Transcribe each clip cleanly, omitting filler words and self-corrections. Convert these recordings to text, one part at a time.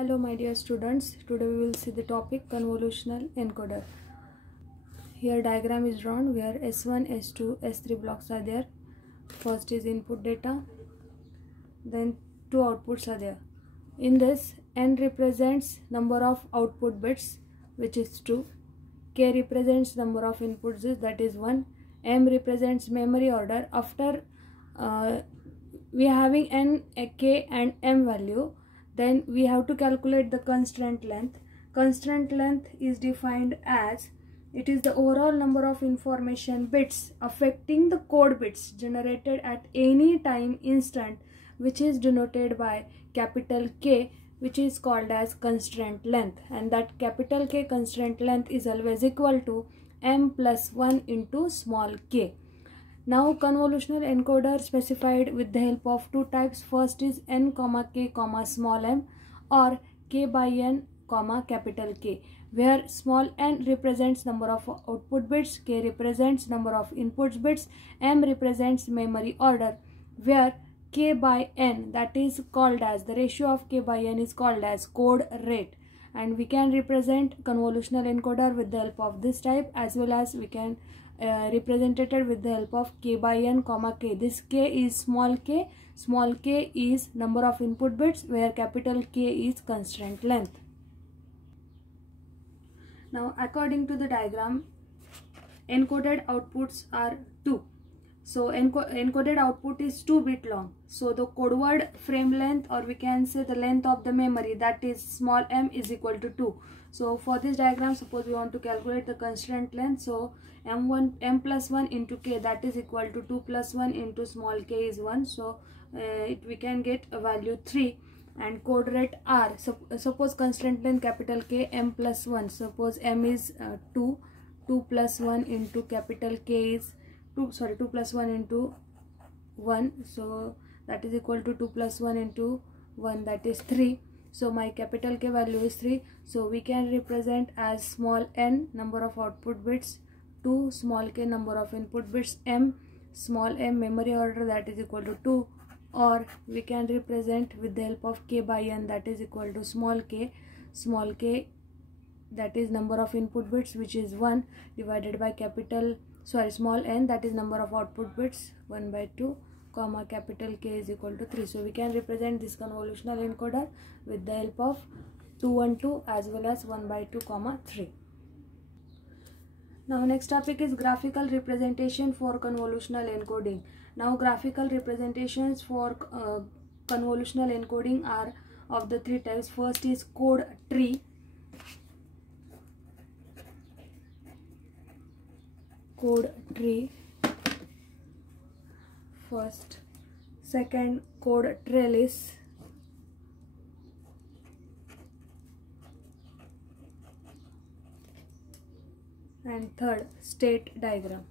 Hello my dear students, today we will see the topic convolutional encoder. Here diagram is drawn where S1, S2, S3 blocks are there. First is input data, then two outputs are there. In this, N represents number of output bits, which is 2. K represents number of inputs, that is 1. M represents memory order. After we are having N, K and M value, then we have to calculate the constraint length. Constraint length is defined as it is the overall number of information bits affecting the code bits generated at any time instant, which is denoted by capital K, which is called as constraint length, and that capital K constraint length is always equal to M plus 1 into small k. Now convolutional encoder specified with the help of two types. First is N, K, small m, or K by N, capital K, where small n represents number of output bits, K represents number of inputs bits, M represents memory order, where K by N, that is called as the ratio of K by N is called as code rate. And we can represent convolutional encoder with the help of this type, as well as we can represent it with the help of K by N, K. This K is small k is number of input bits, where capital K is constraint length. Now according to the diagram, encoded outputs are 2. So encoded output is 2 bit long. So the code word frame length, or we can say the length of the memory, that is small m, is equal to 2. So for this diagram, suppose we want to calculate the constraint length. So m plus 1 into k, that is equal to 2 plus 1 into small k is 1. So we can get a value 3. And code rate r, suppose constraint length capital K, m plus 1. Suppose m is 2 plus 1 into capital K is 2 plus 1 into 1. So that is equal to 2 plus 1 into 1, that is 3. So my capital K value is 3. So we can represent as small n, number of output bits, 2 small k, number of input bits, m small m, memory order, that is equal to 2. Or we can represent with the help of K by N, that is equal to small k, that is number of input bits, which is 1, divided by small n, that is number of output bits, 1 by 2, capital K is equal to 3. So we can represent this convolutional encoder with the help of 2, 1, 2 as well as 1 by 2, 3. Now next topic is graphical representation for convolutional encoding. Now graphical representations for convolutional encoding are of the three types. First is code tree. First. Second, code trellis. And third, state diagram.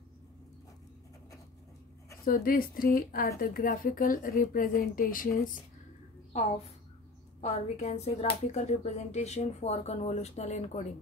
So these three are the graphical representations of, or we can say graphical representation for convolutional encoding.